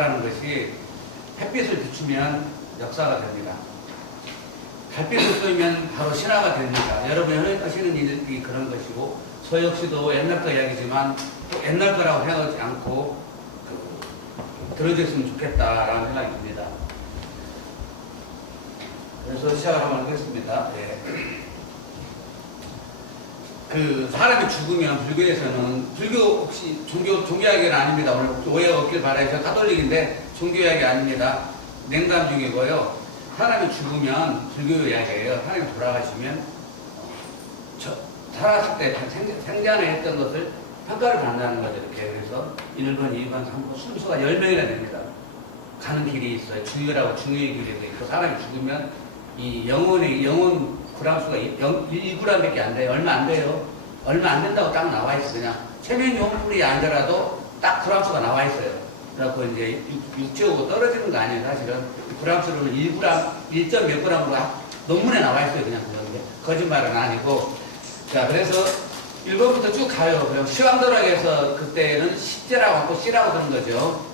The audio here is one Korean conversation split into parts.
역사라는 것이 햇빛을 비추면 역사가 됩니다. 달빛을 쏘면 바로 신화가 됩니다. 여러분이 하시는 일이 그런 것이고, 저 역시도 옛날 거 이야기지만 또 옛날 거라고 생각하지 않고 들어줬으면 좋겠다라는 생각이 듭니다. 그래서 시작을 한번 하겠습니다. 네. 사람이 죽으면 불교에서는, 불교 혹시 종교 이야기는 아닙니다. 오늘 오해가 없길 바라요. 저 가톨릭인데 종교 이야기 아닙니다. 냉담 중이고요. 사람이 죽으면 불교 이야기예요. 사람이 돌아가시면 살았을 때 생전에 했던 것을 평가를 받는다는 거죠. 이렇게. 그래서 1번, 2번, 3번 순서가 10명이나 됩니다. 가는 길이 있어요. 중요라고 중요의 길이 있고, 사람이 죽으면 이 영혼 구람수가 1g밖에 안 돼요. 얼마 안 돼요. 얼마 안 된다고 딱 나와 있어요. 그냥 체면 용풀이 아니더라도 딱 구람수가 나와 있어요. 그래갖고 이제 육체하고 떨어지는 거 아니에요. 사실은 구람수를 1g, 1점 몇 g으로 논문에 나와 있어요. 그냥 그런데 거짓말은 아니고. 자, 그래서 1번부터 쭉 가요. 그럼 시황도락에서 그때는 10제라고 하고 C라고 그런 거죠.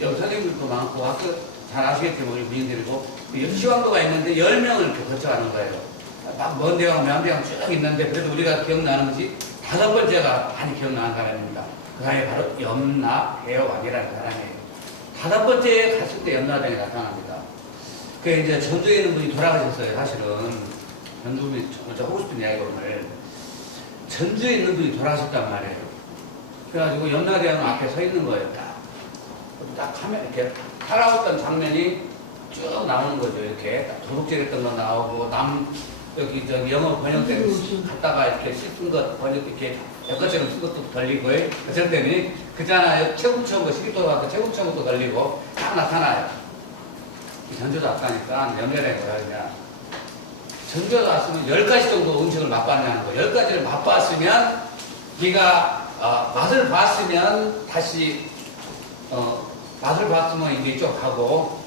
여기 선생님들도 많고 학교 잘 아시겠지만 우리 부인들이고 시황도가 있는데 10명을 이렇게 거쳐가는 거예요. 막 먼 대왕, 면 대왕 쭉 있는데 그래도 우리가 기억나는 것이 5번째가 많이 기억나는 사람입니다. 그 사람이 바로 염라대왕이라는 사람이에요. 5번째에 갔을 때 염라대왕이 나타납니다. 그 이제 전주에 있는 분이 돌아가셨어요. 사실은 전주분이 저 하고 싶은 이야기 오늘 전주에 있는 분이 돌아가셨단 말이에요. 그래가지고 염라대왕 앞에 서 있는 거예요. 딱 하면 이렇게 살아왔던 장면이 쭉 나오는 거죠. 이렇게 도둑질했던 거 나오고 여기 영어 번역된 갔다가 이렇게 씹은 것 번역 이렇게 여것처럼 쓴 것도 걸리고 어쩔 때는 그잖아요. 최군청도 시기도 가고 최군청도 걸리고 딱 나타나요. 전주도 왔다니까 염려를 뭐라 그러냐. 전주도 왔으면 10가지 정도 음식을 맛봤냐는 거. 10가지를 맛봤으면 네가 맛을 봤으면 다시 맛을 봤으면 이제 이쪽 가고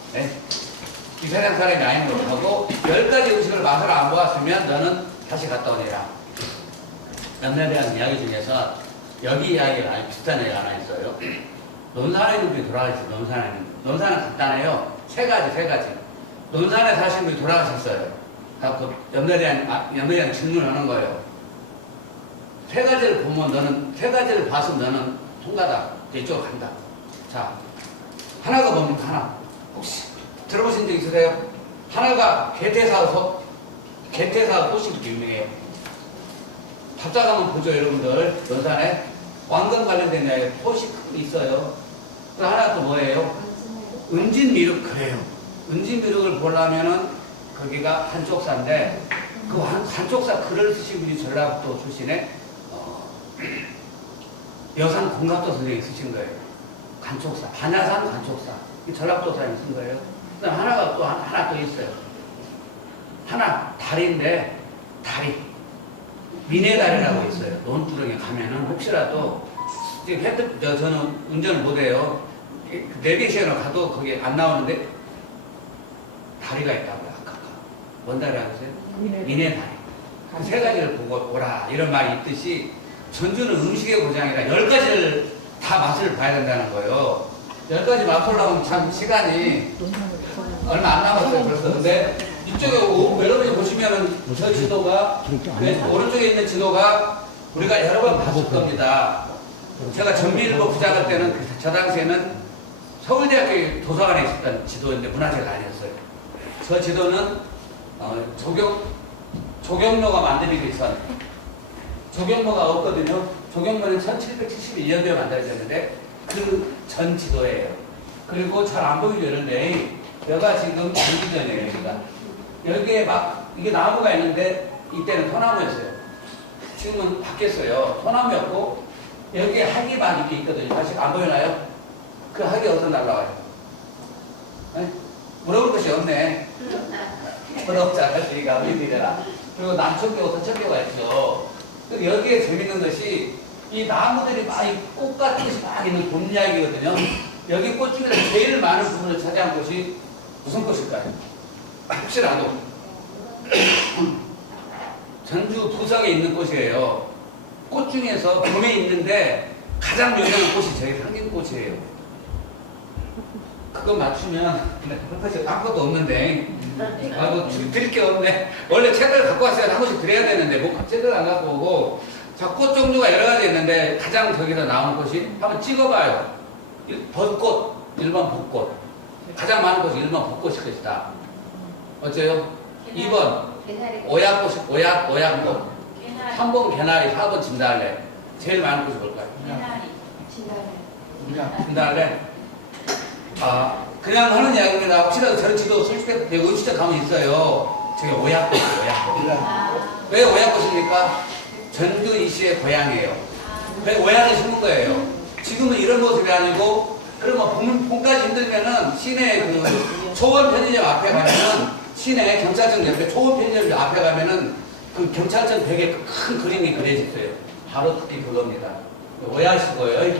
이 세상 사람이 아닌 걸 하고 10가지 음식을 맛을 안 보았으면 너는 다시 갔다 오니라. 염려에 대한 이야기 중에서 여기 이야기가 아주 비슷한 얘기가 하나 있어요. 논산에 있는 분이 돌아가셨어요. 논산은 간단해요. 세 가지. 논산에 사신 분이 돌아가셨어요. 그 염려에 질문을 하는 거예요. 3가지를 보면 너는, 3가지를 봤으면 너는 통과다. 이쪽으로 간다. 자, 하나가 뭡니까? 하나. 혹시 들어보신 적 있으세요? 하나가 개태사가 꽃이 이렇게 유명해요. 답사가면 보죠, 여러분들. 논산에 왕건 관련된 이야기 꽃이 있어요. 또 하나 또 뭐예요? 은진미륵. 은진미륵을 보려면은 거기가 한쪽사인데 그 한쪽사 글을 쓰신 분이 전라북도 출신의 여산 공갑도 선생님이 쓰신 거예요. 간촉사, 반야산 간촉사. 전라북도 사람이 쓴 거예요. 그다음 하나가 또 하나 또 있어요. 하나 다리인데 다리 미네다리라고 있어요. 논두렁에 가면은 혹시라도 저는 운전을 못해요. 내비게이션을 가도 거기 안 나오는데 다리가 있다고요. 아까 뭔 다리 아세요? 미네다리. 그 3가지를 보고 오라 이런 말이 있듯이 전주는 음식의 고장이라 10가지를 다 맛을 봐야 된다는 거예요. 10가지 맛보려면 참 시간이 얼마 안 남았어요. 그래서 근데 이쪽에 여러분이 보시면은 저 지도가 오른쪽에 있는 지도가 우리가 여러 번 봤을 겁니다. 제가 전미일보 부장할 때는 저 당시에는 서울대학교 도서관에 있었던 지도인데 문화재가 아니었어요. 저 지도는 조경로가 만들기 위해서 조경로가 없거든요. 조경로는 1771년도에 만들어졌는데 그 전 지도예요. 그리고 잘 안 보이죠, 이런데 여기가 지금 전기전이에요. 여기에 막 이게 나무가 있는데 이때는 소나무였어요. 지금은 바뀌었어요. 소나무였고 여기에 학이만 이렇게 있거든요. 다시 안 보이나요? 그 학이 어디서 날라와요? 물어볼 것이 없네. 부럽잖아, 저희가 우리들이라. 그리고 남천교가 서천교가 있죠. 여기에 재밌는 것이 이 나무들이 막 꽃 같은 것이 막 있는 봄 이야기거든요. 여기 꽃 중에서 제일 많은 부분을 차지한 곳이 무슨 꽃일까요? 혹시라도 전주 부성에 있는 꽃이에요. 꽃 중에서 봄에 있는데 가장 유명한 꽃이 저희 상림꽃이에요. 그거 맞추면 아무것도 없는데 뭐 드릴 게 없네. 원래 책을 갖고 왔어야 한 번씩 드려야 되는데 뭐 책을 안 갖고 오고 자, 꽃 종류가 여러 가지 있는데 가장 저기서 나오는 꽃이 한번 찍어봐요. 벚꽃, 일반 벚꽃. 가장 많은 꽃이 일반 벚꽃일 것이다. 어째요? 2번 오약꽃, 오약꽃. 3번 개나리, 4번 진달래. 제일 많은 꽃이 뭘까요? 진달래. 아, 그냥 하는 이야기입니다. 혹시라도 저런 지도 솔직히 대구 음식점 가면 있어요. 저게 오약꽃이에요, 오약꽃. 왜 오약꽃입니까? 전주 이씨의 고향이에요. 왜 오약을 심은 거예요? 지금은 이런 모습이 아니고, 그러면 봄까지 힘들면은 시내 그 초원 편의점 앞에 가면은 시내 경찰청 옆에 초원 편의점 앞에 가면은 그 경찰청 벽에 큰 그림이 그려져 있어요. 바로 특히 그겁니다. 오야시 거예요.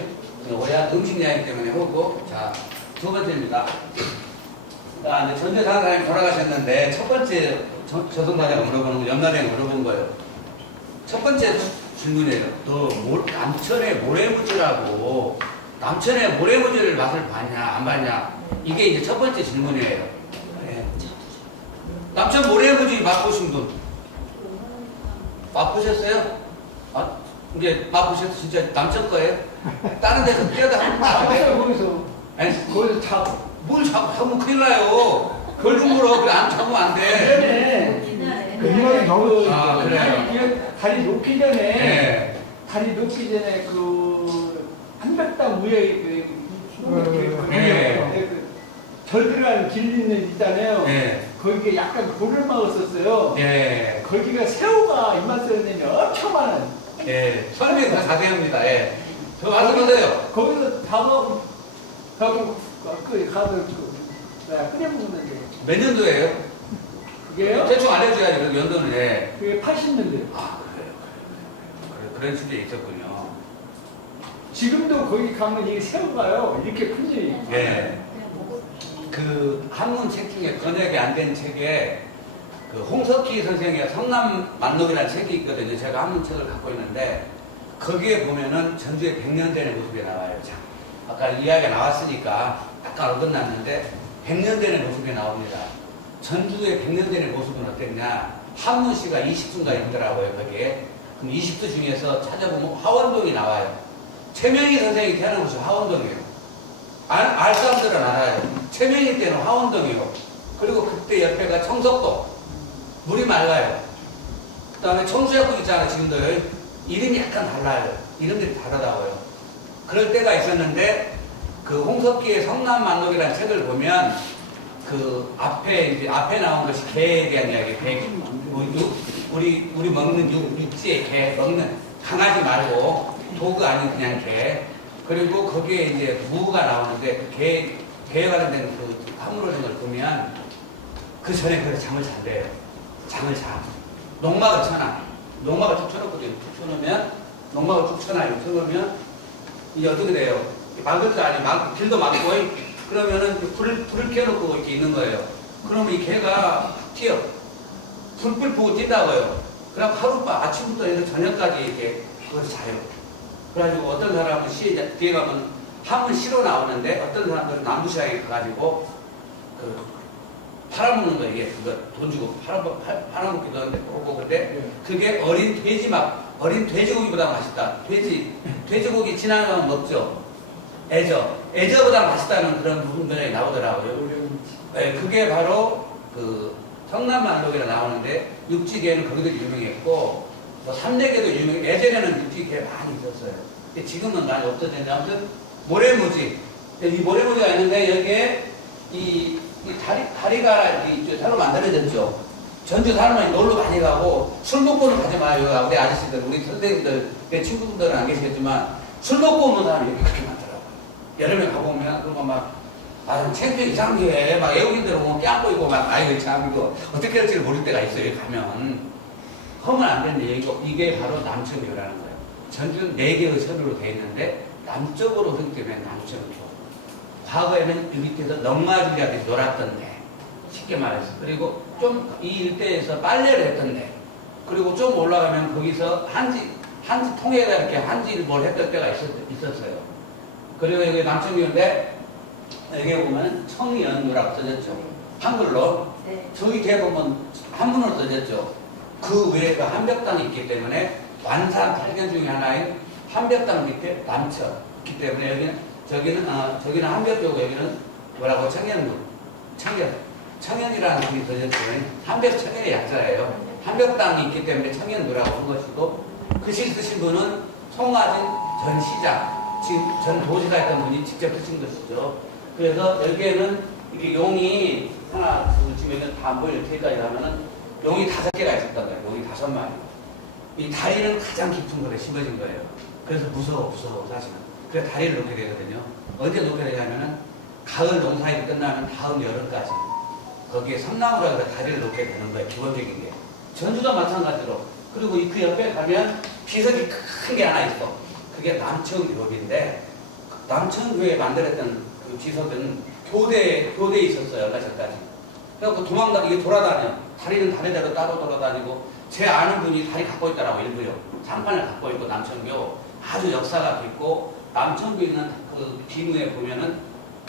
오야 음식 이야기 때문에 하고. 자, 두 번째입니다. 이제 전재 사장님이 돌아가셨는데 첫 번째 저승사자가 물어보는 거, 염라대가 물어본 거예요. 첫 번째 질문이에요. 너 남천의 모래무지라고 남천의 모래무지를 맛을 봤냐 안 봤냐? 이게 이제 첫 번째 질문이에요. 네. 남천 모래무지 맛보신 분 맛보셨어요? 아, 이제 맛보셔서 진짜 남천 거예요? 다른 데서 뛰어다 거기서 뭘 잡으면 큰일 나요. 그걸 좀 물어. 그래 안 잡으면 안 돼. 그냥 너무 그래요. 다리 놓기 전에 네. 다리 놓기 전에 그 한백당 위에 절 들어가는 길 있잖아요. 네. 거기에 약간 돌을 막았었어요. 예. 거기가 새우가 입맛에 엄청 많아요. 예. 설명이 다 자세합니다. 예. 저 말씀하세요. 거기서 밥하고 가서 끓여 먹는데. 몇 년도예요? 그게요? 대충 알려줘야지. 그 연도는 예. 그게 80년대. 아 그래요. 그런 시대에 있었군요. 지금도 거기 가면 이 새우가요 이렇게 큰지. 예. 그 한문 책 중에 번역이 안 된 책에 그 홍석희 선생의 성남만록이라는 책이 있거든요. 제가 한문 책을 갖고 있는데 거기에 보면은 전주의 100년 전의 모습이 나와요. 자, 아까 이야기가 나왔으니까 약간 어긋났는데 100년 전의 모습이 나옵니다. 전주의 100년 전의 모습은 어땠냐? 한문시가 20수가 있더라고요. 거기에. 그럼 20수 중에서 찾아보면 화원동이 나와요. 최명희 선생이 태어난 곳이 화원동이에요. 알 사람들은 알아요. 최명희 때는 화원동이에요. 그리고 그때 옆에가 청석동. 물이 맑아요. 그 다음에 청수역국 있잖아요. 지금도 이름이 약간 달라요. 이름들이 다르다고요. 그럴 때가 있었는데 그 홍석기의 성남만록이라는 책을 보면 그 앞에 나온 것이 개에 대한 이야기. 개, 우리 먹는 육지의 개 먹는 강아지 말고 도구 아닌 그냥 개. 그리고 거기에 이제 무가 나오는데 그 개에 관련된 그 한문을 보면 그 전에 그래서 잠을 잔대요. 잠을 자. 농막을 쳐놔. 농막을 쭉 쳐놓거든요. 쭉 쳐놓으면 농막을 쭉 쳐놔요. 쳐놓으면 이게 어떻게 돼요? 맑은 거 아니 길도 막고 그러면은 불을 켜놓고 이렇게 있는 거예요. 그러면 이 개가 튀어. 불 보고 뛴다고요. 그럼 하룻밤 아침부터 해서 저녁까지 이렇게 그걸 자요. 그래가지고 어떤 사람은 뒤에 가면 한문 시로 나오는데 어떤 사람들은 남부시장에 가가지고 그 팔아먹는 거 이게 그거 돈 주고 팔아먹기도 하는데 그러고 근데 그게 어린 돼지고기보다 맛있다. 돼지고기 지나가면 먹죠. 애저보다 맛있다는 그런 부분들이 나오더라고요. 네, 그게 바로 그 성남만록이라 나오는데 육지개는 거기도 유명했고 뭐 삼대개도 유명해. 예전에는 육지개 많이 있었어요. 근데 지금은 많이 없어졌는데 아무튼 모래무지. 이 모래무지가 있는데 여기에 이 다리가 새로 만들어졌죠. 전주 사람은 놀러 많이 가고 술 먹고는 가지 마요. 우리 아저씨들, 우리 선생님들, 내 친구분들은 안 계시겠지만 술 먹고 오는 사람이 여기 그렇게 많더라고요. 여름에 가보면 그런 거 창피해 이상해. 막 외국인들 오면 껴안고 있고 아이고 참 이거 어떻게 할지 모를 때가 있어요. 가면. 하면 안 되는데 이게 바로 남천교라는 거예요. 전주는 4개의 서류로 되어 있는데 남쪽으로 흐르기 때문에 남천교. 과거에는 이 밑에서 넝마주리하듯이 놀았던데 쉽게 말해서 그리고 좀 이 일대에서 빨래를 했던데 그리고 좀 올라가면 거기서 한지 통에다 이렇게 한지를 뭘 했던 때가 있었어요. 그리고 여기 남천교인데 여기 보면 청연도라고 써졌죠. 한글로. 네. 저기 뒤에 보면 한문으로 써졌죠. 그 외에 그 한벽당이 있기 때문에 완산 8견 중에 하나인 한벽당 밑에 남천 있기 때문에 여기는 저기는 한벽교고 여기는 뭐라고 청연도 청연이라는 뜻이 써졌죠. 한벽 청연의 약자예요. 한벽당이 있기 때문에 청연도라고 한 것이고 글씨 쓰신 분은 송화진 전 시장 지금 전 도지사 했던 분이 직접 쓰신 것이죠. 그래서 여기에는 이렇게 용이 하나 지금 다 안 보일 테니까 하면은 용이 5개가 있었던 거예요. 용이 5마리. 이 다리는 가장 깊은 곳에 심어진 거예요. 그래서 무서워 사실은. 그래서 다리를 놓게 되거든요. 언제 놓게 되냐면은 가을 농사일이 끝나면 다음 여름까지 거기에 섬나무라 해서 다리를 놓게 되는 거예요. 기본적인 게. 전주도 마찬가지로. 그리고 그 옆에 가면 비석이 큰 게 하나 있어. 그게 남천교비인데 남천교에 만들었던 그 비석은 교대에 있었어요. 얼마 전까지. 그래서 이게 돌아다녀. 다리는 다른 데로 따로 돌아다니고 제 아는 분이 다리 갖고 있더라고 일부요. 상판을 갖고 있고 남천교 아주 역사가 깊고 남천교 있는 그 비문에 보면은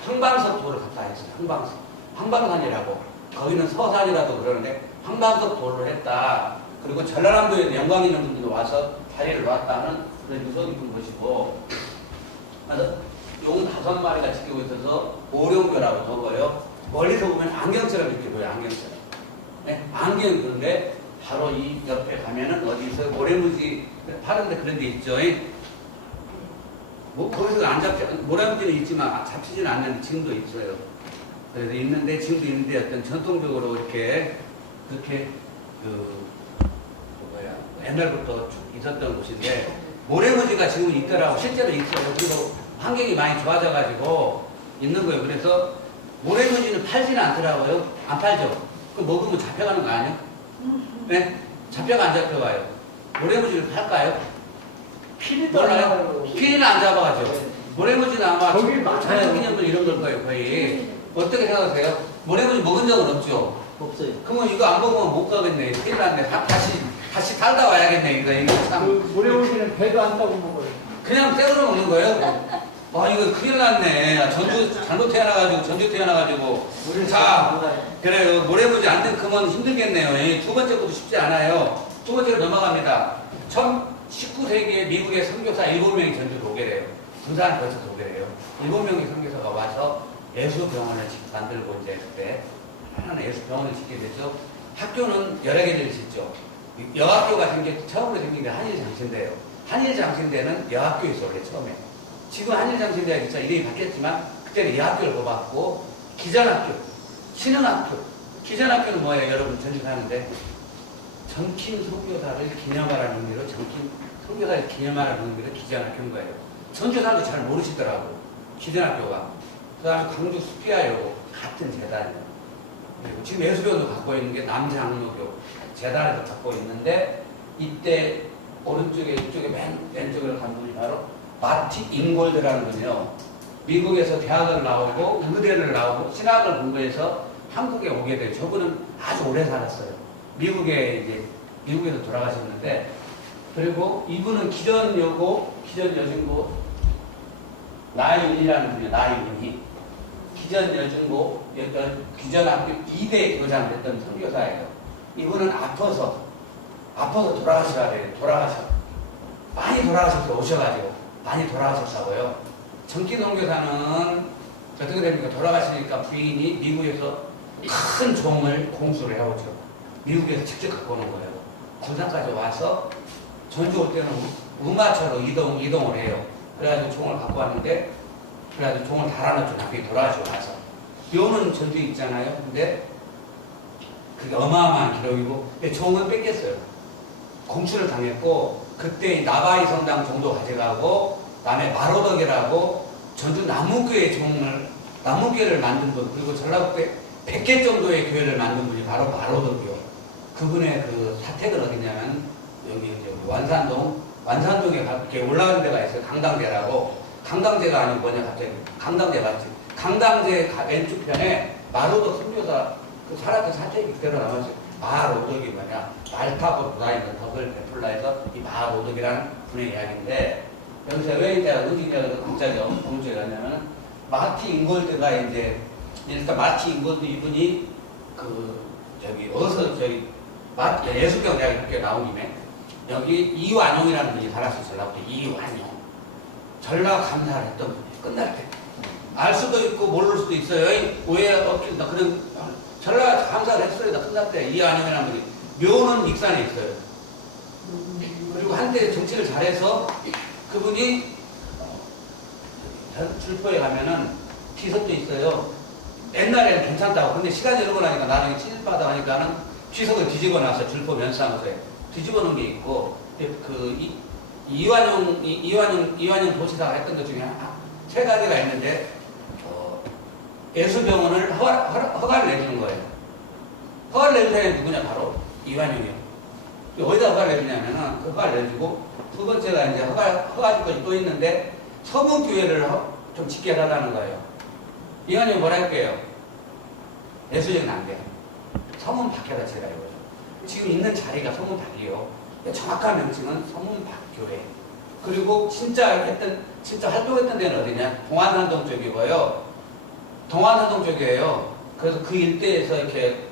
황방석도를 갖다 했어요. 황방산이라고. 거기는 서산이라도 그러는데 황방석 도를 했다. 그리고 전라남도에 영광 있는 분들도 와서 다리를 놨다는 그런 유서 깊은 것이고, 그래서 용 5마리가 지키고 있어서 오룡교라고 적어요. 멀리서 보면 안경처럼 이렇게 보여요. 안경처럼. 네? 안경 그런데 바로 이 옆에 가면은 어디서 모래무지 파는데 그런 데 있죠. 뭐 거기서 안 모래무지는 있지만 잡히지는 않는데 지금도 있어요. 그래서 있는데 지금도 있는데 어떤 전통적으로 이렇게 옛날부터 쭉 있었던 곳인데 모래무지가 지금 있더라고. 실제로 있어요. 그리고 환경이 많이 좋아져가지고 있는 거예요. 그래서 모래무지는 팔지는 않더라고요. 안 팔죠. 그 먹으면 잡혀가는 거 아니에요? 네? 잡혀가 안 잡혀가요. 모래무지를 팔까요? 피리도 몰라요? 피리는 안 잡아가죠. 모래무지는 아마 거기 많아요. 천연기념물 이런 걸 거예요. 거의. 어떻게 생각하세요? 모래무지 먹은 적은 없죠? 없어요. 그러면 이거 안 먹으면 못 가겠네. 큰일 났네. 다시 살다 와야겠네. 이거 참. 그 모래무지는 배도 안 따고 먹어요. 그냥 생으로 먹는 거예요? 아, 이거 큰일 났네. 전주 태어나가지고. 자, 그래요. 모래무지 안 들으면 힘들겠네요. 두 번째 것도 쉽지 않아요. 두 번째로 넘어갑니다. 19세기에 미국의 선교사 7명이 전주로 오게 돼요. 부산 거쳐서 오게 돼요. 7명의 선교사가 와서 예수병원을 만들고 이제 그때 하나는 예수병원을 짓게 되죠. 학교는 여러 개를 짓죠. 여학교가 처음으로 생긴 게 한일장신대예요. 한일장신대는 여학교에서 원래 처음에. 지금 한일장신대가 있죠. 이름이 바뀌었지만 그때는 여학교를 뽑았고 기전학교, 신흥학교. 기전학교는 뭐예요? 여러분 전주 사는데 전킨 선교사를 기념하라는 의미로 선교사를 기념하라는 의미로 기전학교인 거예요. 전주 사람도 잘 모르시더라고요. 기전학교가. 그 다음에 광주 수피아여고 같은 재단이에요. 그리고 지금 예수교도 갖고 있는 게 남장로교 재단에서 갖고 있는데 이때 오른쪽에 이쪽에 왼쪽으로 간 분이 바로 마티 잉골드라는 분이요. 미국에서 대학을 나오고 의대를 나오고 신학을 공부해서 한국에 오게 돼요. 저분은 아주 오래 살았어요. 미국에서 돌아가셨는데 그리고 이분은 기전여중고 나이윤이라는 분이에요. 나이윤이 기전여중고 기전학교 2대 교장 됐던 선교사예요. 이분은 아파서 돌아가셔야 돼요. 많이 돌아가셔서 오셔가지고 많이 돌아가셨다고요. 정기 선교사는 어떻게 됩니까? 돌아가시니까 부인이 미국에서 큰 종을 공수를 해오죠. 미국에서 직접 갖고 오는 거예요. 군산까지 와서 전주 올 때는 우마차로 이동을 해요. 그래가지고 종을 갖고 왔는데 그래가지고 종을 달아놨죠. 나중에 돌아가시고 나서 묘는 전주에 있잖아요. 근데 그게 어마어마한 기록이고 종은 뺏겼어요. 공수를 당했고 그때 나바이 성당 종도 가져가고 그다음에 마로덕이라고 전주 나무교회를 만든 분 그리고 전라북도에 100개 정도의 교회를 만든 분이 바로 마로덕이요. 그분의 그 사택은 어디냐면 여기 이제 완산동에 이렇게 올라가는 데가 있어요. 강당제라고. 강당제가 아니고 뭐냐 갑자기 강당제 맞지? 강당제 왼쪽 편에 마로덕 선교사 그 사람들 사택이 그대로 남았어요. 마로덕이 뭐냐? 말 타고 돌아다니는 덕을 베풀라 해서 이 마로덕이라는 분의 이야기인데 여기서 왜 내가 의지가 갑자기 오른쪽에 갔냐면 마티 잉골드가 이제 일단 마티 잉골드 이분이 예수경대학에 학교에 나온 김에 여기 이완용이라는 분이 살았어요. 전라북도 이완용. 전라감사를 했던 분이에요. 끝날 때. 알 수도 있고 모를 수도 있어요. 오해 없긴다. 그런 전라감사를 했어요. 끝날 때 이완용이라는 분이 묘는 익산에 있어요. 그리고 한때 정치를 잘해서 그분이 줄포에 가면은 비석도 있어요. 옛날에는 괜찮다고. 근데 시간이 흐르고 나니까 나중에 친일파다 하니까는 비석을 뒤집어 놨어요. 줄포 면상에서 뒤집어 놓은 게 있고, 이완용 도지사가 했던 것 중에 세 가지가 있는데, 예수병원을 허가를 내주는 거예요. 허가를 내준 사람이 누구냐? 바로 이완용이요. 어디다 허가를 내주냐면은, 그 허가를 내주고, 두 번째가 이제 허가 줄 것이 또 있는데, 서문교회를 좀 짓게 해달라는 거예요. 이완용이 뭐라 할게요? 예수적은 안 돼요. 서문 밖에다 지으라 이거죠. 지금 있는 자리가 서문 밖이요. 정확한 명칭은 서문 밖교회. 그리고 진짜 활동했던 데는 어디냐? 동안산동 쪽이고요. 동안산동 쪽이에요. 그래서 그 일대에서 이렇게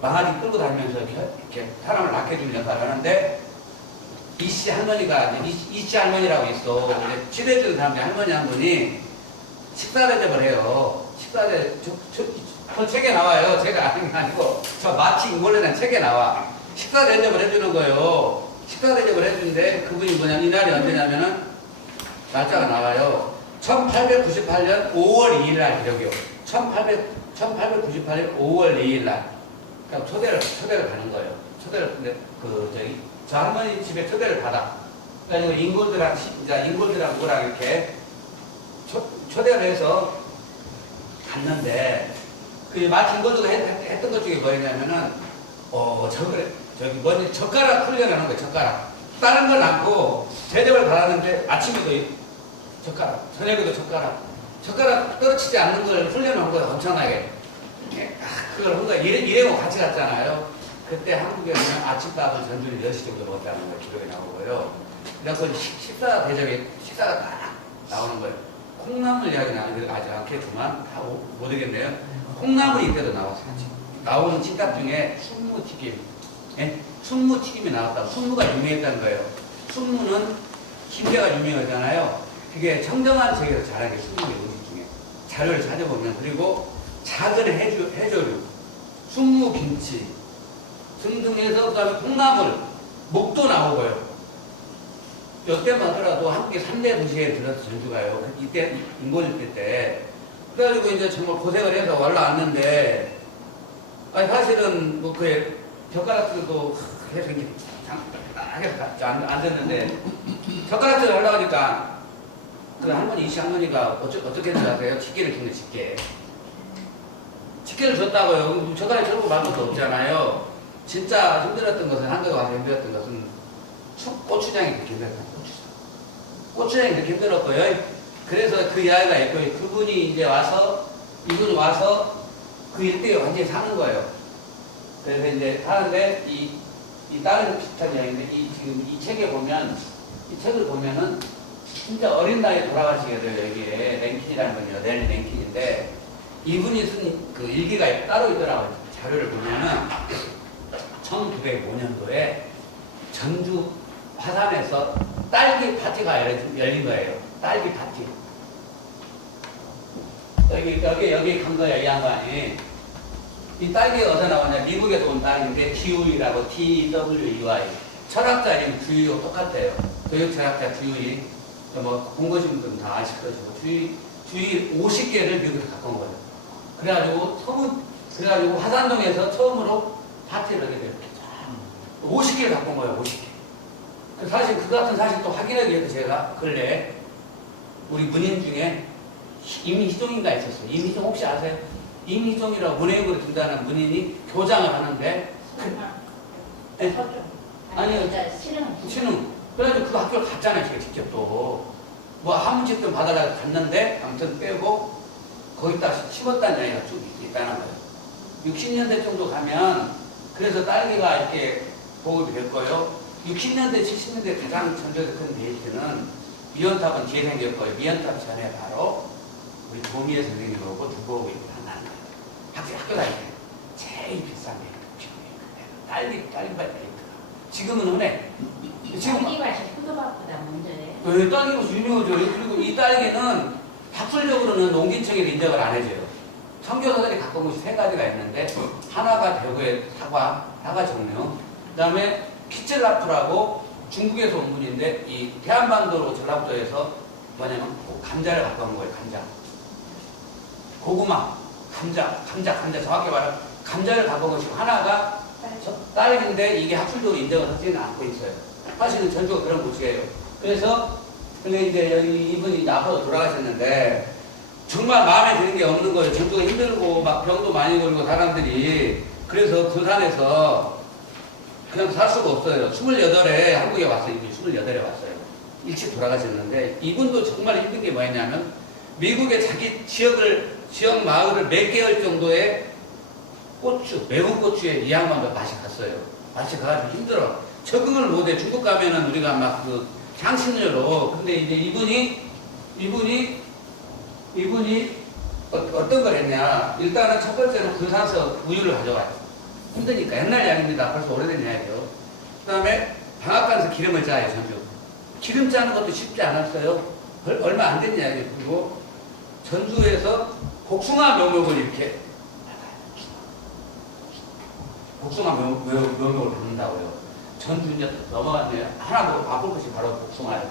망아지 끌고 다니면서 이렇게 사람을 낚여주는 역할을 하는데, 이씨 할머니가, 이씨 할머니라고 있어. 치료해주는 사람들 할머니 한 분이 식사 대접을 해요. 저 책에 나와요. 제가 아는 게 아니고, 저 마치 인골레는 책에 나와. 식사 대접을 해주는 거예요. 식사 대접을 해주는데, 그분이 뭐냐면, 이날이 언제냐면은, 날짜가 나와요. 1898년 5월 2일 날 기록이요. 1898년 5월 2일 날. 그러니까 초대를 가는 거예요. 근데, 저 할머니 집에 초대를 받아. 그래가지고 인골드랑 누구랑 이렇게 초대를 해서 갔는데, 마치 인골드가 했던 것 중에 뭐였냐면은, 먼저 젓가락 훈련하는 거예요, 젓가락. 다른 건 않고, 대접을 받았는데, 아침에도 젓가락, 저녁에도 젓가락 떨어지지 않는 걸 훈련한 거예요, 엄청나게. 그걸 한 거예요. 일행하고 같이 갔잖아요. 그때 한국에는 아침밥을 전주를 10시 정도 먹었다는 걸 기록이 나오고요. 그래서 식사가 딱 나오는 거예요. 콩나물 이야기는 아직 않겠지만, 다 모르겠네요. 콩나물 이때도 나왔어요. 나오는 찜닭 중에 순무튀김. 예? 순무튀김이 나왔다고. 순무가 유명했다는 거예요. 순무는 김제가 유명하잖아요. 그게 청정한 세계에서 자란 게 순무의 음식 중에. 자료를 찾아보면. 그리고 작은 해조류, 순무김치 등등 해서 그다음에 콩나물, 목도 나오고요. 이때만 하더라도 한국의 3대 도시에 들어서 전주가요. 이때 인골일 때. 그래가지고 이제 정말 고생을 해서 올라왔는데, 사실은 젓가락들도 해서 이렇게 안 됐는데, 젓가락질을 하려고 하니까 이씨 할머니가 어떻게 했는지 아세요? 집게를 줬네, 집게. 집게를 줬다고요. 젓가락 저러고 말 것도 없잖아요. 진짜 힘들었던 것은, 한국에 와서 힘들었던 것은 고추장이 그렇게 힘들었어요. 고추장이 그렇게 힘들었고요. 그래서 그 이야기가 있고, 이분이 와서 그 일대에 완전히 사는 거예요. 그래서 이제 사는데, 이 다른 비슷한 이야기인데, 지금 이 책을 보면은, 진짜 어린 나이에 돌아가시게 돼요, 여기에. 랭킨이라는 분이요. 넬 랭킨인데, 이분이 쓴 그 일기가 따로 있더라고요. 자료를 보면은, 1905년도에 전주 화산에서 딸기 파티가 열린 거예요. 딸기 파티. 여기 간 거예요, 이 양반이. 이 딸기가 어디서 나왔냐? 미국에서 온 딸기인데, DUE라고, TWEY. 철학자 이름 주의하고 똑같아요. 교육 철학자 주의. 공부하신 분들은 다 아실 것이고, 주의 50개를 미국에서 갖고 온 거예요. 그래가지고 화산동에서 처음으로 파티를 하게 돼요. 50개를 갖고 온 거예요, 50개. 사실 그 같은 사실 또 확인하기 위해서 제가 근래 우리 문인 중에 임희종인가 있었어요. 임희종 혹시 아세요? 임희종이라고 문해인으로 든다는 문인이 교장을 하는데 네? 아니요. 신흥. 그래가지고 그 학교를 갔잖아요, 제가 직접 또. 한문집 좀 받아라 갔는데 아무튼 빼고 거기다 심었다는 이야기가 쭉 있다는 거예요. 60년대 정도 가면 그래서 딸기가 이렇게 보급이 될 거예요. 60년대, 70년대 가장 전적인 큰 데이트는 미연탑은 뒤에 생겼고요. 미연탑 전에 바로 우리 도미의 선생님이 오고 두부오고 이렇게 만나는 거예요. 학교 다닐 때 제일 비싼 게 딸기밭 데이트가. 지금은 흔해. 지금 딸기밭이 포도밭보다 먼저예요. 딸기가 유명하죠. 그리고 이 딸기는 학술적으로는 농기청에서 인정을 안 해줘요. 선교사들이 갖고 온 것이 세 가지가 있는데 하나가 대구의 사과 종류, 그 다음에 키첼라프라고 중국에서 온 분인데 이 대한반도로 전라북도에서 뭐냐면 감자를 갖고 온 거예요. 감자, 고구마, 감자 정확히 말하면 감자를 갖고 온 것이고 하나가 딸기인데 이게 학술적으로 인정을 하지는 않고 있어요. 사실은 전주가 그런 곳이에요. 그래서 근데 이제 여기 이분이 앞으로 돌아가셨는데 정말 마음에 드는 게 없는 거예요. 전주가 힘들고 막 병도 많이 걸고 사람들이. 그래서 부산에서 그냥 살 수가 없어요. 28에 한국에 왔어요. 이분이 28에 왔어요. 일찍 돌아가셨는데 이분도 정말 힘든 게 뭐였냐면 미국의 자기 지역 마을을 몇 개월 정도의 고추, 매운 고추에 이 양반도 맛이 갔어요. 맛이 가가지고 힘들어. 적응을 못해. 중국 가면은 우리가 막 그 향신료로. 근데 이제 이분이 어떤 걸 했냐. 일단은 첫 번째는 군산서 우유를 가져와요. 힘드니까. 옛날 이야기입니다. 벌써 오래된 이야기죠. 그 다음에 방앗간에서 기름을 짜요, 전주. 기름 짜는 것도 쉽지 않았어요. 얼마 안 된 이야기예요. 그리고 전주에서 복숭아 묘목을 이렇게 복숭아 묘목을 받는다고요. 전주 이제 넘어갔네요. 하나 뭐 바꿀 것이 바로 복숭아예요.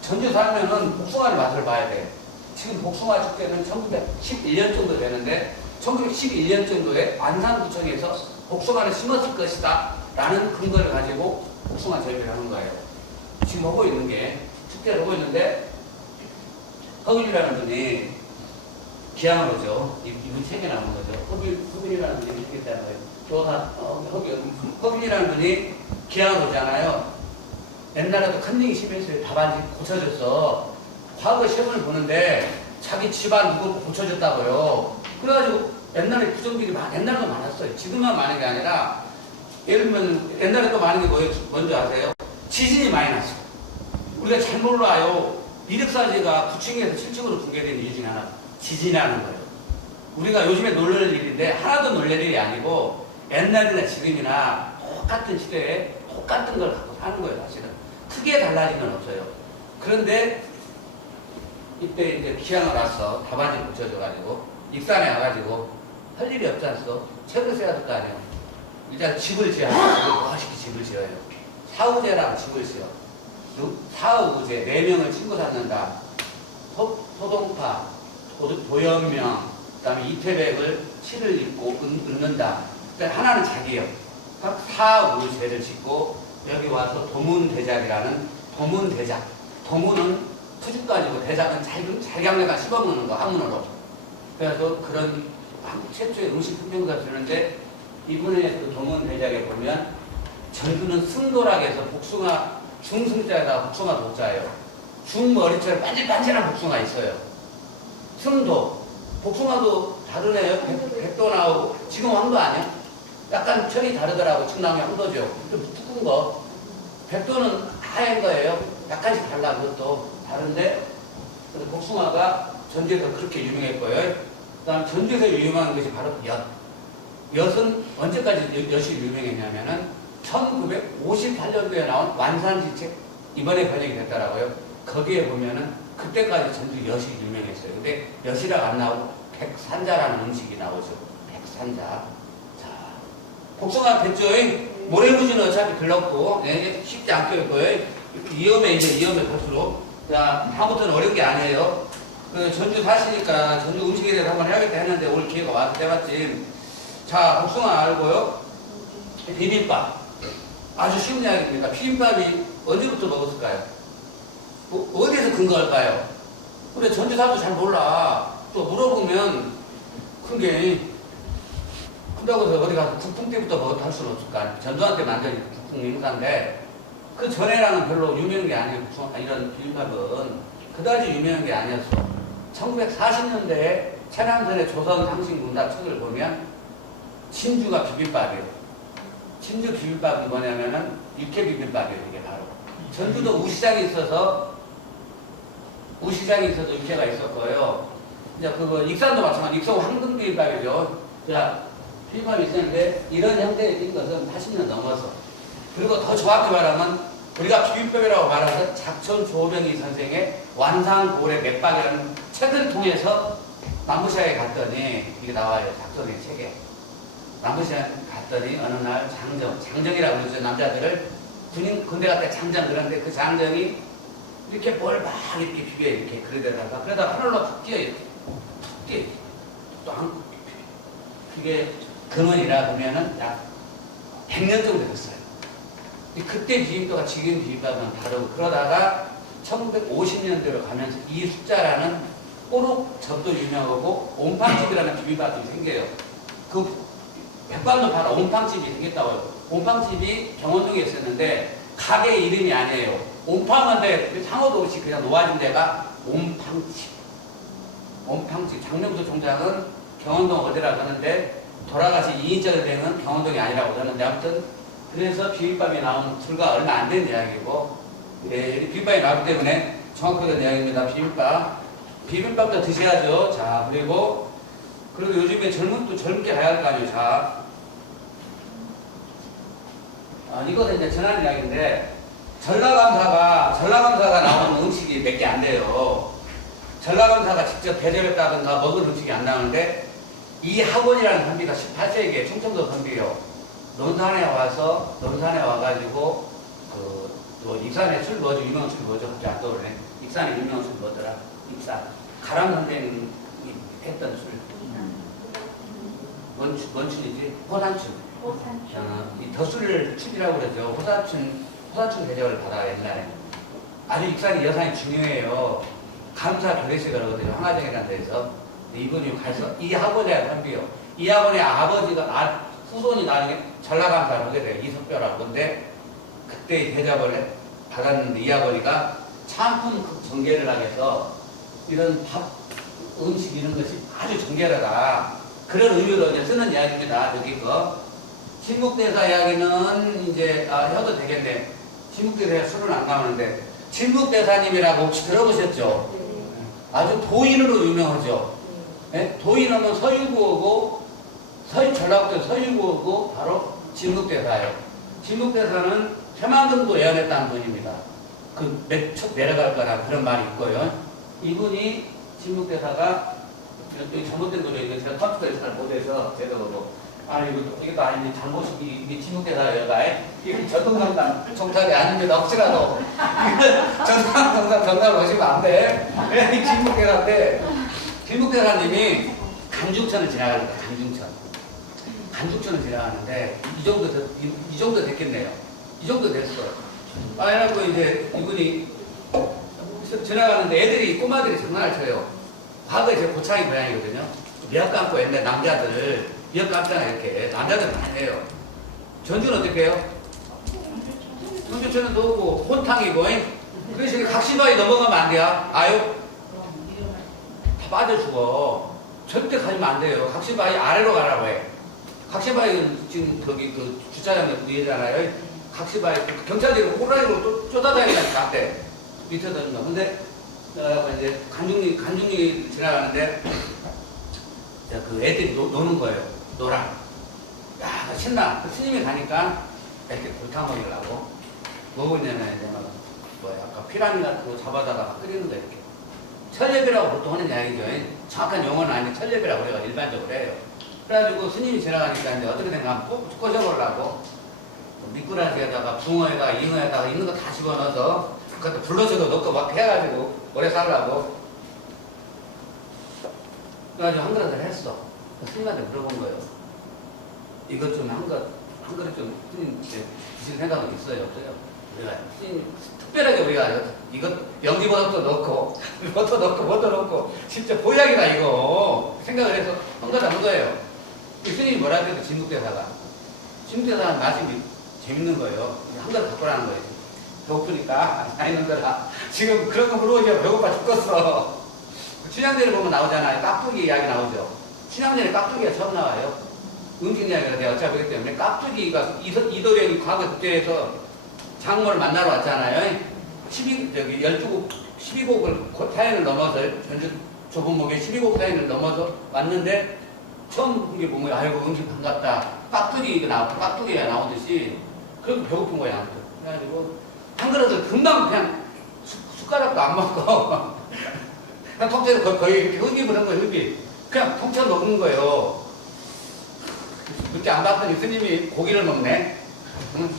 전주 살면은 복숭아의 맛을 봐야 돼. 지금 복숭아 축제는 1911년 정도 되는데 1911년 정도에 안산구청에서 복숭아를 심었을 것이다 라는 근거를 가지고 복숭아 재배를 하는 거예요. 지금 하고 있는 게 축제를 하고 있는데 허균이라는 분이 기양을 오죠. 이분 책에 나오는 거죠. 허균이라는 분이 이렇게 있다는 거예요. 허균이라는 분이 기양을 오잖아요. 옛날에도 컨닝이 심했어요. 답안지 고쳐줬어. 과거 시험을 보는데 자기 집안 누구 고쳐줬다고요. 그래가지고 옛날에 부정들이 옛날에도 많았어요. 지금만 많은 게 아니라 예를 들면 옛날에 또 많은 게 뭐예요? 뭔지 아세요? 지진이 많이 났어요. 우리가 잘 몰라요. 이력사지가 9층에서 7층으로 붕괴된 이유 중에 하나 지진이라는 거예요. 우리가 요즘에 놀랄 일인데 하나도 놀랄 일이 아니고 옛날이나 지금이나 똑같은 시대에 똑같은 걸 갖고 사는 거예요. 사실은 크게 달라진 건 없어요. 그런데 이때 이제 기양을 왔어. 답안지 고쳐줘가지고 익산에 와가지고 할 일이 없지 않소? 책을 써야 될 거 아니에요. 일단 집을 지어야 돼요. 멋있게 집을 지어요. 사우제라고 집을 지어. 사우제 4명을 친구 찾는다. 소동파, 도연명, 그 다음에 이태백을 치를 입고 읊는다. 그러니까 하나는 자기예요. 사우제를 짓고 여기 와서 도문대작이라는 도문대작. 도문은 푸죽 가지고 대작은 잘경내가 씹어먹는 거 한문으로. 그래서 그런 한국 최초의 음식 품명가 쓰는데 이분의 그 도문대작에 보면 전주는 승도락에서 복숭아 중승자에다가 복숭아 도자예요. 중머리처럼 반질반질한 복숭아 있어요. 승도 복숭아도 다르네요. 백도 나오고 지금 황도 아니야? 약간 철이 다르더라고. 지금 황도죠. 좀 뚜끈 거. 백도는 하얀 거예요. 약간씩 달라. 그것도 다른데 복숭아가 전주에서 그렇게 유명했고요. 그 다음 전주에서 유명한 것이 바로 엿. 엿은 언제까지 엿이 유명했냐면은 1958년도에 나온 완산지책 이번에 번역이 됐더라고요. 거기에 보면은 그때까지 전주 엿이 유명했어요. 근데 엿이라고 안 나오고 백산자라는 음식이 나오죠. 백산자. 자, 복숭아 됐죠? 모래무지는 어차피 글렀고 쉽지 않겠고요. 위험해 갈수록. 자, 다음부터는 어려운 게 아니에요. 그 전주 사시니까 전주 음식에 대해서 한번 해야겠다 했는데 올 기회가 와서 때마침. 자, 복숭아 알고요. 비빔밥. 아주 쉬운 이야기입니다. 비빔밥이 언제부터 먹었을까요? 어디에서 근거할까요? 그래, 전주 사람도 잘 몰라. 또 물어보면 큰 게 큰다고 해서 어디 가서 국풍 때부터 할 수는 없을까. 전두환 때 만든 국풍 행사인데 그 전에랑은 별로 유명한 게 아니에요. 이런 비빔밥은 그다지 유명한 게 아니었어. 1940년대에 최남선의 조선 상식 문답 책을 보면 진주가 비빔밥이에요. 진주 비빔밥이 뭐냐면은 육회 비빔밥이에요. 이게 바로 전주도 우시장이 있어서 우시장에 있어도 육회가 있었고요. 이제 그거 익산도 마찬가지, 익산 황금 비빔밥이죠. 자, 비빔밥이 있었는데 이런 형태의 뛴 것은 80년 넘어서. 그리고 더 정확히 말하면 우리가 비빔밥이라고 말해서 작천 조병희 선생의 완상고래 맥박이라는 책을 통해서 남부시장에 갔더니 이게 나와요. 작전의 책에. 남부시장 갔더니 어느 날 장정이라고 그러죠. 남자들을 군대 갔다 장정 그런데 그 장정이 이렇게 뭘 막 이렇게 비벼 이렇게 그러다가 하늘로 탁 뛰어요. 또한 그게 근원이라 보면은 약 100년 정도 됐어요. 그때 비빔밥과 지금 비빔밥은 다르고 그러다가 1950년대로 가면서 이 숫자라는 꼬룩젓도 유명하고 옴팡집이라는 비빔밥집이 생겨요. 그 백반도 바로 옴팡집이 생겼다고요. 옴팡집이 경원동에 있었는데 가게 이름이 아니에요. 옴팡인데 상호도 없이 그냥 놓아진 데가 옴팡집. 장명수 총장은 경원동 어디라고 하는데 돌아가시 2인자가 되는 경원동이 아니라고 그러는데 아무튼 그래서 비빔밥이 나온 불과 얼마 안 된 이야기고 예, 비빔밥이 나오기 때문에 정확하게 이야기입니다. 비빔밥도 드셔야죠. 자 그리고 요즘에 젊게 가야 할 거 아니에요. 자 이거는 이제 지난 이야기인데 전라감사가 나오는 음식이 몇 개 안 돼요. 전라감사가 직접 대접했다든가 먹은 음식이 안 나오는데 이 학원이라는 선비가 18세기에 충청도 선비요. 논산에 와가지고 익산에 술 뭐죠? 유명한 술 뭐죠? 갑자기 안 떠오르네. 익산에 유명한 술 뭐더라? 익산. 가람 선생님이 했던 술. 뭔 호산춘. 이 덧술 춘이라고 그러죠. 호산춘 대접을 받아 옛날에. 아주 익산이 여상이 중요해요. 감사 교대식을 하거든요. 황하정이라는 데서. 이분이 가서 이 학원에 선비요. 이 학원의 아버지가 후손이 나중에 전라감사를 하게 돼요. 이석뼈라고. 근데 그때 대접을 받았는데 이 아버지가 참품 정계를 하면서 이런 밥, 음식 이런 것이 아주 정결하다. 그런 의미로 이제 쓰는 이야기입니다. 저기 진묵대사 이야기는 이제 해도 되겠네. 진묵대사에 술은 안 나오는데 진묵대사님이라고 혹시 들어보셨죠? 아주 도인으로 유명하죠. 네? 도인하면 서유구어고 전라북도 서유구어고 바로 진묵대사예요. 진묵대사는 태만금도 예언했다는 분입니다. 그 몇 척 내려갈 거라 그런 말이 있고요. 이분이 진묵대사가 여기 잘못된 거죠. 이거 제가 컴퓨터를 잘 못해서 제대로 이것도 아닌데 잘못이 이게 진묵대사예요. 이건 전통상담 정답이 아닙니다. 혹시라도 이건 전통상담 정답을 오시면 안 돼. 이 진묵대사인데 진묵대사님이 간중천을 지나갑니다. 간중천을 지나가는데 이 정도 됐겠네요. 이 정도 됐어요. 그래갖고 이제 이분이 지나가는데 애들이 꼬마들이 장난을 쳐요. 과거에 제 고창이 고향이거든요. 미역 감고 옛날 남자들 미역 감잖아 이렇게 남자들 많이 해요. 전주는 어떻게 해요? 전주천은 넣고 혼탕이고 그래서 각시바위 넘어가면 안 돼요. 아유 다 빠져 죽어. 절대 가면 안 돼요. 각시바위 아래로 가라고 해. 각시바위는 지금 거기 그 주차장에 위에잖아요. 각시바위 경찰들이 호랑이로 쫓아다니니까 앞에 밑에 던져. 근데 이제 간중리 지나가는데 그 애들이 노는 거예요. 놀아. 야 신나. 스님이 가니까 이렇게 불타 먹이려고 먹으려면 이제 아까 피라미 같은 거 잡아다가 끓이는 거 이렇게. 철례비라고 보통 하는 이야기죠. 정확한 용어는 아닌데 철례비라고 우리가 일반적으로 해요. 그래가지고 스님이 지나가니까 이제 어떻게 된가 하면 꼬셔보려고 미꾸라지에다가 붕어에다가 잉어에다가 있는 거 다 집어넣어서 그것도 불러서도 넣고 막 해가지고 오래 살라고 그래가지고 한 그릇을 했어. 스님한테 물어본 거예요. 이것 좀 한 그릇 좀 스님 드실 생각은 있어요? 없어요? 우리가 스님 특별하게 우리가 이것 연기버섯도 넣고 뭣도 넣고 진짜 보약이다 이거 생각을 해서 한 그릇 한 거예요. 스님이 뭐라 그래도 진묵대사는 맛이 재밌는 거예요. 한 그릇 갖고 라는 거예요. 배고프니까 나이놈들아 지금 그런 거 물어보니까 배고파 죽겠어. 춘향전에 보면 나오잖아요. 깍두기 이야기 나오죠. 춘향전에 깍두기가 처음 나와요. 음식 이야기가 내가 어차피 그렇기 때문에 깍두기가 이도령이 과거 그때에서 장모를 만나러 왔잖아요. 12, 12 12곡을 타인을 넘어서 전주 좁은 목에 12곡 타인을 넘어서 왔는데 처음 본 게 뭐냐? 아이고 음식 반갑다. 깍두기가 나오듯이 그래도 배고픈 거야. 그래가지고 한 그릇을 금방 그냥 숟가락도 안 먹고 그냥 통째로 거의 이렇게 흡입을 한 거예요. 그냥 통째로 먹는 거예요. 그렇게 안 봤더니 스님이 고기를 먹네. 응?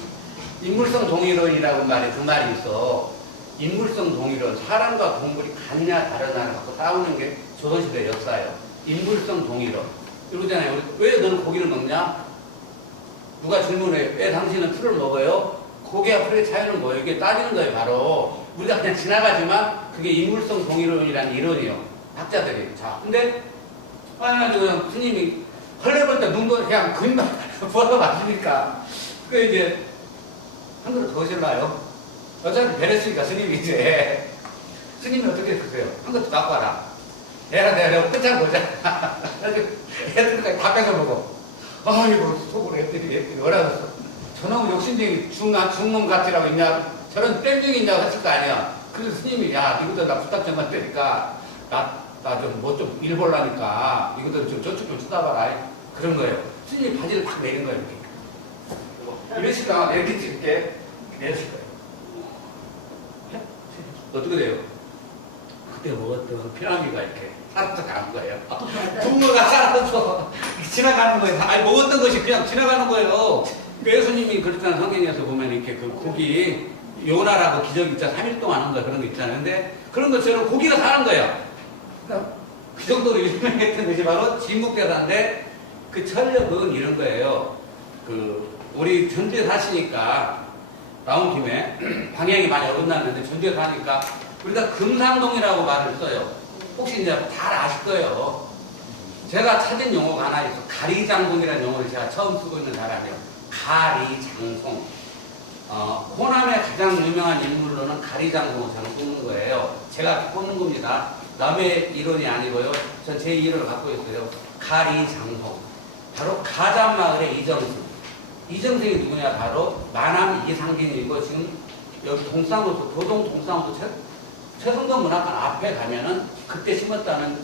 인물성 동일론이라고 그 말이 있어. 인물성 동일론, 사람과 동물이 같냐 다르냐를 갖고 싸우는 게 조선시대 역사예요. 인물성 동일론. 이러잖아요. 왜 너는 고기를 먹냐? 누가 질문해. 왜 당신은 풀을 먹어요? 고기와 풀의 차이는 뭐예요? 이게 따지는 거예요, 바로. 우리가 그냥 지나가지만 그게 인물성 동일론이라는 이론이에요. 학자들이. 자, 근데, 그냥 스님이 헐레벌 때 눈도 그냥 금방 부어서 마시니까. 그 이제, 한 그릇 더 실라요. 어차피 배렸으니까 스님이 이제. 스님이 어떻게 했어요? 한 그릇 갖고 와라. 내가 끝장 보자. 애들까지 다 뺏어 먹어. 아이고, 속으로 애들이 뭐라고 저놈 욕심쟁이 중놈 같으라고 있냐? 저런 땡중이 있냐고 했을 거 아니야. 그래서 스님이, 야, 이것도 나 부탁 좀 할 테니까, 나 좀 뭐 좀 일 보려니까, 이것도 좀 저축 좀 쳐다봐라. 그런 거예요. 스님이 바지를 탁 내린 거예요, 이렇게. 이런 식으로 이렇게 내렸을 거예요. 어떻게 돼요? 그때 먹었던 피라미가 이렇게 살아서 가는 거예요. 분모가 살아서 지나가는 거예요. 아니, 먹었던 것이 그냥 지나가는 거예요. 예수님이 그렇잖아요. 성경에서 보면 이렇게 그 고기, 요나라고 기적 있잖아. 3일 동안 한 거 그런 거 있잖아요. 근데 그런 것처럼 고기가 사는 거예요. 그러니까 그 정도로 유명했던 것이 바로 진국대사인데 그 철력은 이런 거예요. 우리 전주에 사시니까 나온 김에 방향이 많이 어긋났는데 전주에 사니까 우리가 금상동이라고 말을 써요. 혹시 이제 잘 아실 거예요. 제가 찾은 용어가 하나 있어. 가리장송이라는 용어를 제가 처음 쓰고 있는 사람이에요. 가리장송. 호남의 가장 유명한 인물로는 가리장송을 저는 꼽는 거예요. 제가 꼽는 겁니다. 남의 이론이 아니고요. 전 제 이론을 갖고 있어요. 가리장송. 바로 가자마을의 이정승. 이정승이 누구냐? 바로 만암 이상진이고 지금 여기 동사무소, 교동 동사무소 최성동 문학관 앞에 가면은 그때 심었다는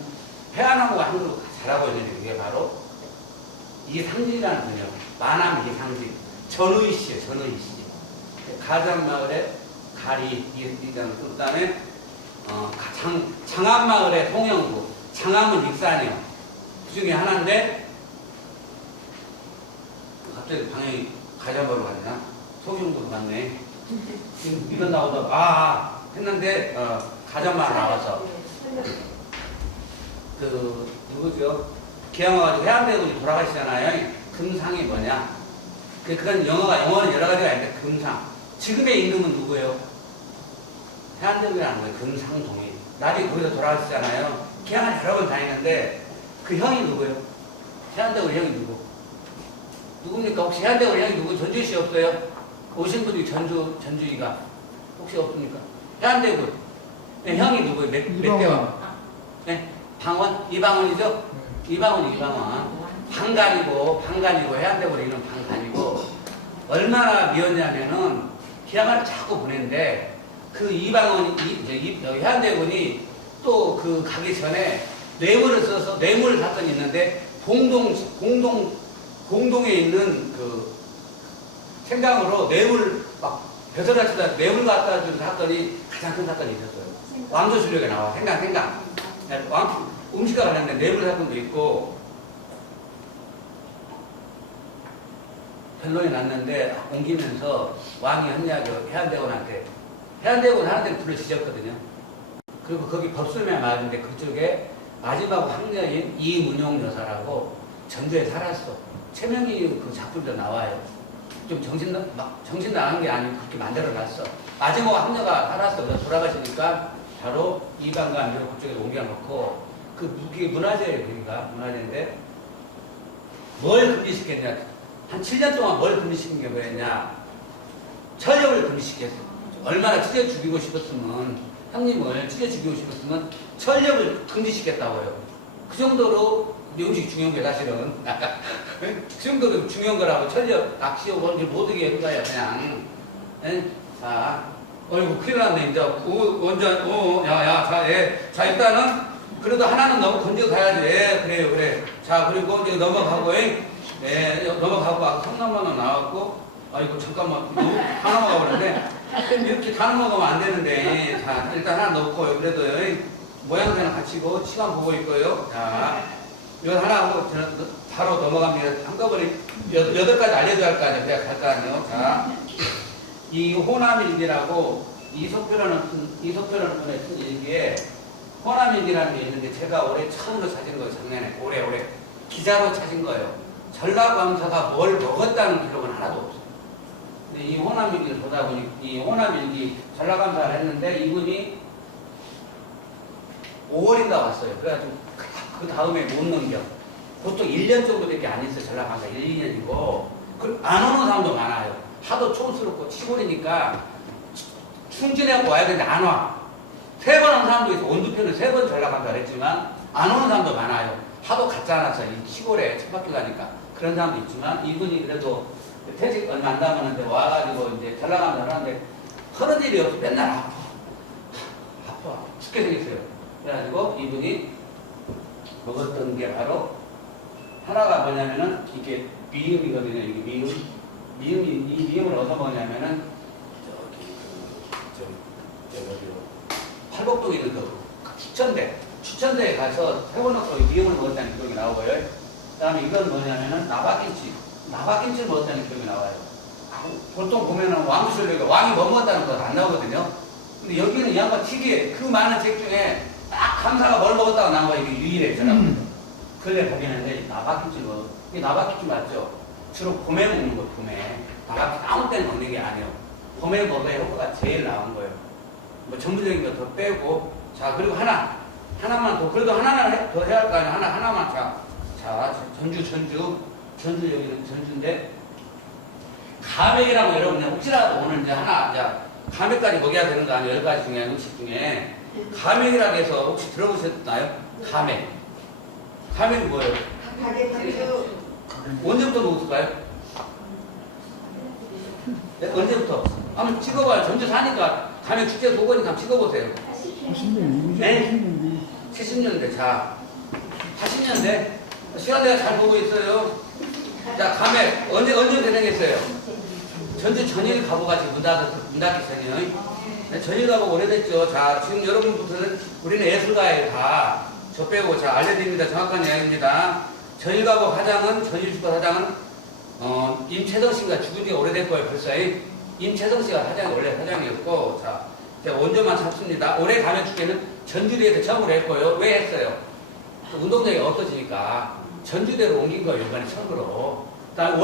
해안나무가 한 그루 자라고 있는 게 바로 이상진이라는 분이에요. 만암 이상진. 전의 씨예요, 전의 씨. 가장마을의 가리이라는 그 다음에 장암마을의 송영구. 장암은 익산이에요. 그 중에 하나인데 갑자기 방향이 가자마으로 가냐? 송영구로 갔네. 지금 이건 나오다 했는데 가자마을 나와서 누구죠? 기왕 와가지고 해안대군이 돌아가시잖아요. 금상이 뭐냐? 그건 영어는 여러 가지가 있는데 금상. 지금의 임금은 누구예요? 해안대군이라는 거예요. 금상동이. 나중에 거기서 돌아가시잖아요. 기왕을 여러 번 다니는데 그 형이 누구예요? 해안대군 형이 누구? 누굽니까? 혹시 해안대군 형이 누구? 전주시 없어요? 오신 분이 전주이가 혹시 없습니까? 해안대군. 네, 형이 누구예요? 몇 대왕? 네, 방원? 이방원이죠? 이방원. 방간이고 해안대군에 있는 방간이고 얼마나 미웠냐면은 기아마를 자꾸 보냈는데 그 이방원이 해안대군이 또 그 가기 전에 뇌물을 써서 뇌물을 샀던 있는데 공동에 있는 그 생강으로 뇌물 막 배설하시다 뇌물 갖다 주는 사건이 가장 큰 사건이 있었어요. 왕조실록에 나와 생강. 음식과 관련된 뇌물 사건도 있고 변론이 났는데 옮기면서 왕이 했냐고 해안대군 하는 데는 불을 지졌거든요. 그리고 거기 법술매 마을인데 그쪽에 마지막 황녀인 이문용 여사라고 전주에 살았어. 최명희 그 작품도 나와요. 좀 정신 나간 게 아니고 그렇게 만들어놨어. 마지막 황녀가 살았어. 그래서 돌아가시니까 바로 이방간 그쪽에 옮겨놓고 그게 문화재예요. 거기가 문화재인데 뭘 금지시켰냐? 한 7년 동안 뭘 금지시킨 게 뭐였냐? 철력을 금지시켰어. 얼마나 찢어 죽이고 싶었으면 형님을 찢어 죽이고 싶었으면 철력을 금지시켰다고요. 그 정도로 음식 중요한 게 사실은 그 정도로 중요한 거라고 철력 낚시하고 뭔지 모든 게 그거야 그냥. 자 어이구, 큰일 났네. 이제, 완전, 자, 일단은, 그래도 하나는 너무 건져 가야지. 그래요, 그래. 자, 그리고 이제 넘어가고, 넘어가고, 아까 3남만 나왔고, 아이고, 잠깐만, 하나 먹어버렸는데, 이렇게 다 넘어가면 안 되는데, 자, 일단 하나 넣고요. 그래도, 모양새는 같이고, 시간 보고 있고요. 자, 이거 하나 하고, 저는 바로 넘어갑니다. 한꺼번에 8가지 알려줘야 할 거 아니에요. 그냥 갈 거 아니에요. 자. 이 호남일기라고 이석표라는 분의 일기에 호남일기라는 게 있는데 제가 올해 처음으로 찾은 거예요. 작년에 올해 기자로 찾은 거예요. 전라감사가 뭘 먹었다는 기록은 하나도 없어요. 근데 이 호남일기를 보다 보니 이 호남일기 전라감사를 했는데 이분이 5월인가 왔어요. 그래가지고 그 다음에 못 넘겨. 보통 1년 정도밖에 안 있어요. 전라감사 1, 2년이고 안 오는 사람도 많아요. 하도 촌스럽고 시골이니까 충진하고 와야 되는데 안 와. 3번 온 사람도 있어. 온두편을 3번 전라간다 그랬지만 안 오는 사람도 많아요. 하도 갔잖아서 이 시골에 쳇바퀴 가니까 그런 사람도 있지만 이분이 그래도 퇴직 얼마 안 남았는데 와가지고 이제 전라간다 하는데 하는 일이 없어. 맨날 아파. 죽게 생겼어요. 그래가지고 이분이 먹었던 게 바로 하나가 뭐냐면은 이게 미음이거든요. 이게 미음. 이 미음을 어디서 먹냐면은 팔복동에 있는 그 추천대에 가서 세워놓고 미음을 먹었다는 기록이 나오고요. 그 다음에 이건 뭐냐면은 나박김치를 먹었다는 기록이 나와요. 보통 보면은 왕술래가 왕이 뭐 먹었다는 건 안 나오거든요. 근데 여기는 이 양반 특이해. 그 많은 책 중에 딱 감사가 뭘 먹었다고 나온 거야. 이게 유일했잖아. 근래 보기에는 나박김치를 먹어. 이게 나박김치 맞죠? 주로 봄에 먹는 거예요, 봄에. 나박김치 아무 때나 먹는 게 아니에요. 봄에 먹어야 효과가 제일 나은 거예요. 뭐 전부적인 거 더 빼고. 자, 그리고 하나만 더, 그래도 하나는 더 해야 할 거 아니에요. 하나만. 자, 전주 여기는 전주인데, 가맥이라고 여러분들 혹시라도 오늘 이제 가맥까지 먹여야 되는 거 아니에요? 10가지 중에, 음식 중에. 가맥이라고 해서 혹시 들어보셨나요? 가맥이 뭐예요? 언제부터 먹었을까요? 네, 언제부터? 한번 찍어봐요. 전주 사니까 가면 축제 도거니까 한번 찍어보세요. 80년대. 네? 70년대. 자, 80년대. 시간 내가 잘 보고 있어요. 자, 가맥. 언제 대생했어요? 전주 전일 가보가 지금 문 닫기 전이에요. 네, 전일 가보 오래됐죠. 자, 지금 여러분부터는 우리는 예술가예요. 다. 저 빼고. 자, 알려드립니다. 정확한 이야기입니다. 전일가보 전일주가 사장은, 임채성 씨가 죽은 지가 오래될 거예요, 벌써. 임채성 씨가 원래 사장이었고, 자, 제가 원조만 찾습니다. 올해 가면 축제는 전주대에서 처음으로 했고요. 왜 했어요? 운동장이 없어지니까 전주대로 옮긴 거예요, 이번에 처음으로. 그 다음에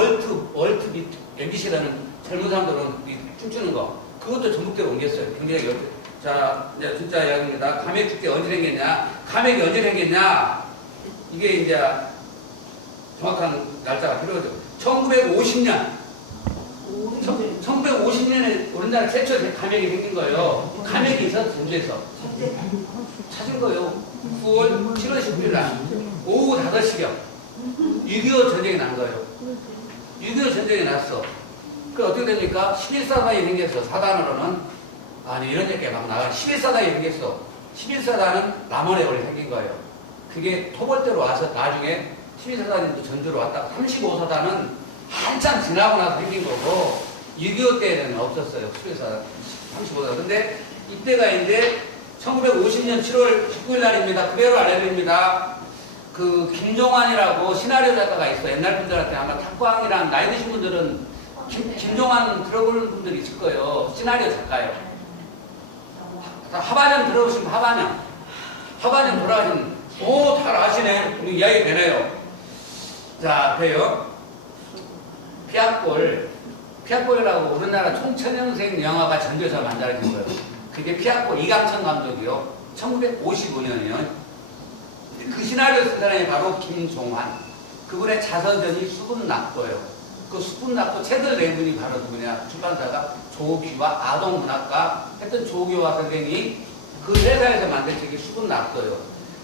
월트 밑, MBC라는 젊은 사람들은 춤추는 거, 그것도 전북대로 옮겼어요. 굉장히 자, 이제 진짜 이야기입니다. 가맥 축제 언제 생겼냐? 가맥이 언제 생겼냐? 이게 이제 정확한 날짜가 필요하죠. 1950년에 우리나라 최초 가맥이 생긴 거예요. 가맥이 있어서 전주에서 찾은 거예요. 9월 7월 10일 날 오후 5시경 6.25 전쟁이 난 거예요. 6.25 전쟁이 났어. 그 어떻게 됩니까? 11사단이 생겼어. 사단으로는 아니 이런 얘기가 막 나와요. 11사단이 생겼어. 11사단은 남원에 원래 생긴 거예요. 그게 토벌대로 와서 나중에 12사단이 전주로 왔다. 35사단은 한참 지나고 나서 생긴 거고 6.25 때는 없었어요. 11사단, 35사단. 근데 이때가 이제 1950년 7월 19일 날입니다. 그대로 알려드립니다. 그 김종환이라고 시나리오 작가가 있어. 옛날 분들한테 아마 탁광이랑 나이 드신 분들은 김종환 들어보는 분들이 있을 거예요. 시나리오 작가예요. 하반년 들어보시면 하반년 돌아가신 잘 아시네. 우리 이야기 되네요. 자, 그래요. 피아골이라고 우리나라 총천연생 영화가 전주에서 만들어진 거예요. 그게 피아골 이강천 감독이요. 1955년이요. 그 시나리오 쓴 사람이 바로 김종환. 그분의 자서전이 수분낙도예요. 그 수분낙도 책을 낸 분이 바로 누구냐? 출판사가 조규와 아동문학가 했던 조규와 선생이 그 회사에서 만든 책이 수분낙도예요.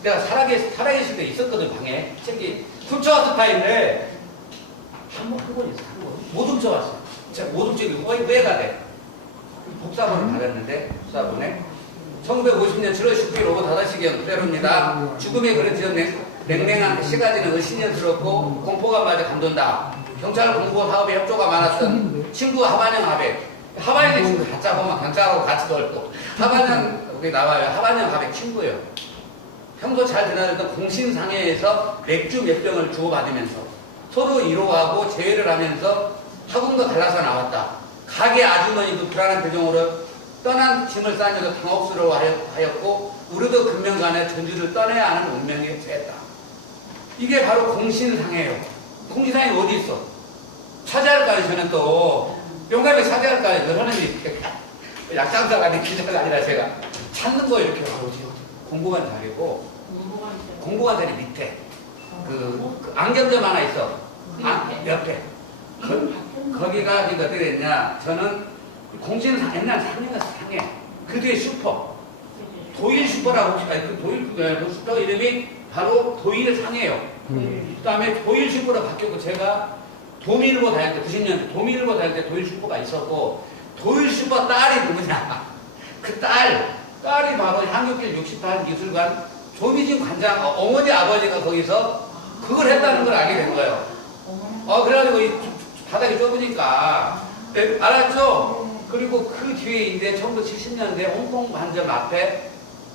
내가 살아계실 때 있었거든, 방에. 책이 훔쳐왔을 타인데 한 권 있어, 한 권. 못 훔쳐왔어. 제가 못 훔쳐있고, 왜 가대? 복사본을 받았는데 복사본에 1950년 7월 19일 오후 5시경 그대로입니다. 죽음의 그릇지은 냉랭한 시가지는 의심스럽고 공포가 맞아 감돈다. 경찰 공보 사업에 협조가 많았던 친구 하반영 하백. 하반영의 친구 가짜 보면 경찰하고 같이 놀고. 하반영 여기 나와요. 하반영 하백 친구예요. 평소 잘 지내던 공신상회에서 맥주 몇 병을 주고받으면서 서로 위로하고 제외를 하면서 학원과 갈라서 나왔다. 가게 아주머니도 불안한 표정으로 떠난 짐을 싸면서 당혹스러워하였고 우리도 금명간에 전주를 떠나야 하는 운명에 처했다. 이게 바로 공신상회예요. 공신상회 어디 있어? 차지할까요? 저는 또 용감히 차지할까요? 그러는 약장사가 아닌 기자가 아니라 제가 찾는 거 이렇게 공부관 자리고 공부관 자리 밑에 그 안경점 하나 있어. 옆에 거기가 어떻게 됐냐? 저는 공신상 옛날 상해가 상해. 그 뒤에 슈퍼 도일 슈퍼라고 혹시 그 도일 그 슈퍼 이름이 바로 도일 상해요. 그다음에 도일 슈퍼로 바뀌었고 제가 도밀보 다닐 때 90년 도밀보 다닐 때 도일 슈퍼가 있었고 도일 슈퍼 딸이 누구냐? 그 딸이 바로 향교길 68 미술관 조미진 관장 어머니 아버지가 거기서 그걸 했다는 걸 알게 된 거예요. 그래가지고 이 바닥이 좁으니까 알았죠? 그리고 그 뒤에 이제 1970년대 홍콩 반점 앞에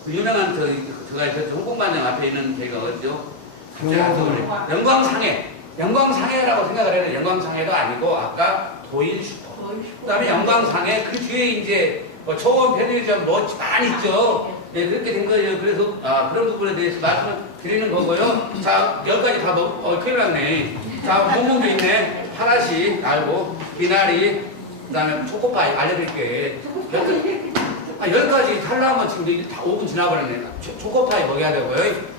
그 유명한 저가 있었죠. 홍콩 반점 앞에 있는 데가 어디죠? 영광상해라고 생각을 해요. 영광상해도 아니고 아까 도일 슈퍼. 그다음에 영광상해 그 뒤에 이제 초원 편의점 뭐 많이 있죠. 네, 그렇게 된 거예요. 그래서 그런 부분에 대해서 말씀을 드리는 거고요. 자, 여기까지 다 큰일 났네. 자, 몽몽도 있네. 파라시 알고 미나리 그다음에 초코파이 알려드릴게. 여기까지 살려면 지금 다 5분 지나버렸네. 초코파이 먹여야 되고요.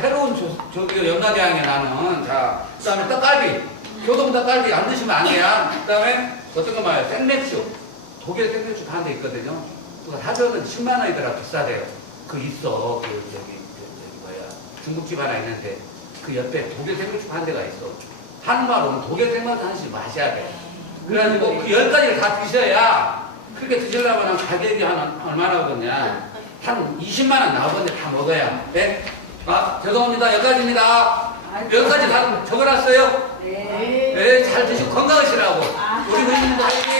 새로운 저기 연가대항에 나는. 자, 그다음에 떡갈비. 교동 떡갈비 안 드시면 안 돼요. 그다음에 어떤 거 말이야? 생맥주. 독일 생맥주 파는 데 있거든요. 그거 사전은 10만 원이더라. 비싸대요. 그 있어. 중국집 하나 있는데 그 옆에 독일 생맥주 파는 데가 있어. 하는 말 오면 독일 생맥주 한 잔씩 마셔야 돼. 그래가지고 그 10가지를 다 드셔야 그렇게 드시려면 가격이 얼마나 하거든요. 한 20만 원 나오거든요. 다 먹어야. 네? 죄송합니다. 여기까지입니다. 여기까지 다 적어놨어요? 네. 네, 잘 드시고 건강하시라고. 우리 회원님도 화이팅!